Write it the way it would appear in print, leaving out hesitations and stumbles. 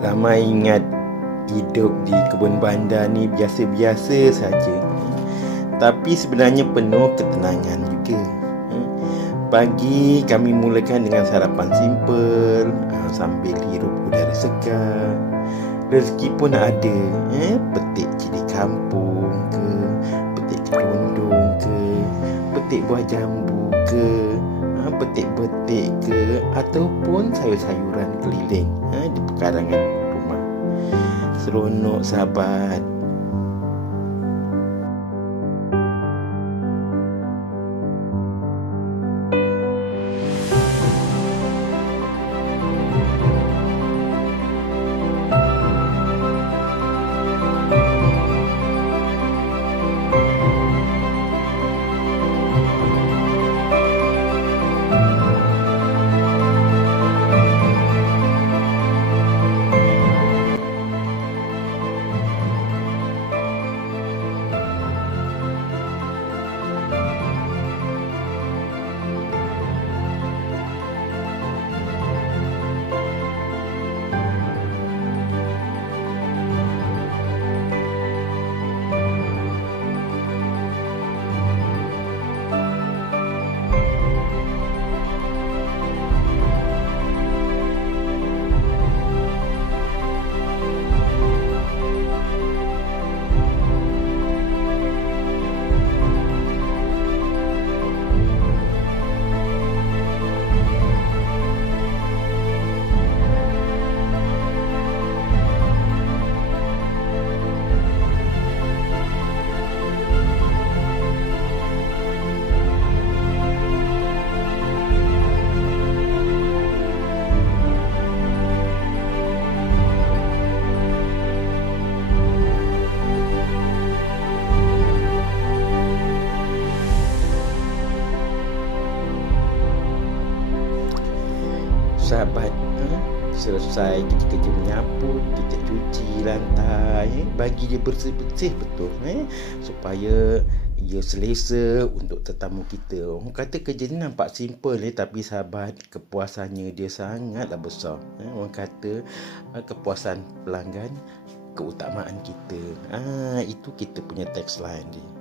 Ramai ingat hidup di kebun bandar ni biasa-biasa saja, tapi sebenarnya penuh ketenangan juga. Pagi kami mulakan dengan sarapan simple, sambil hirup udara segar. Rezeki pun ada, petik cili kampung ke, petik kerundung ke, petik buah jambu ke, petik betik ke, ataupun sayur-sayuran keliling di pekarangan rumah. Seronok sahabat. Sahabat, selesai kerja menyapu, kita cuci lantai, bagi dia bersih-bersih betul, supaya ia selesa untuk tetamu kita. Orang kata kerja ni nampak simple tapi sahabat, kepuasannya dia sangatlah besar. Orang kata kepuasan pelanggan, keutamaan kita. Itu kita punya tagline dia.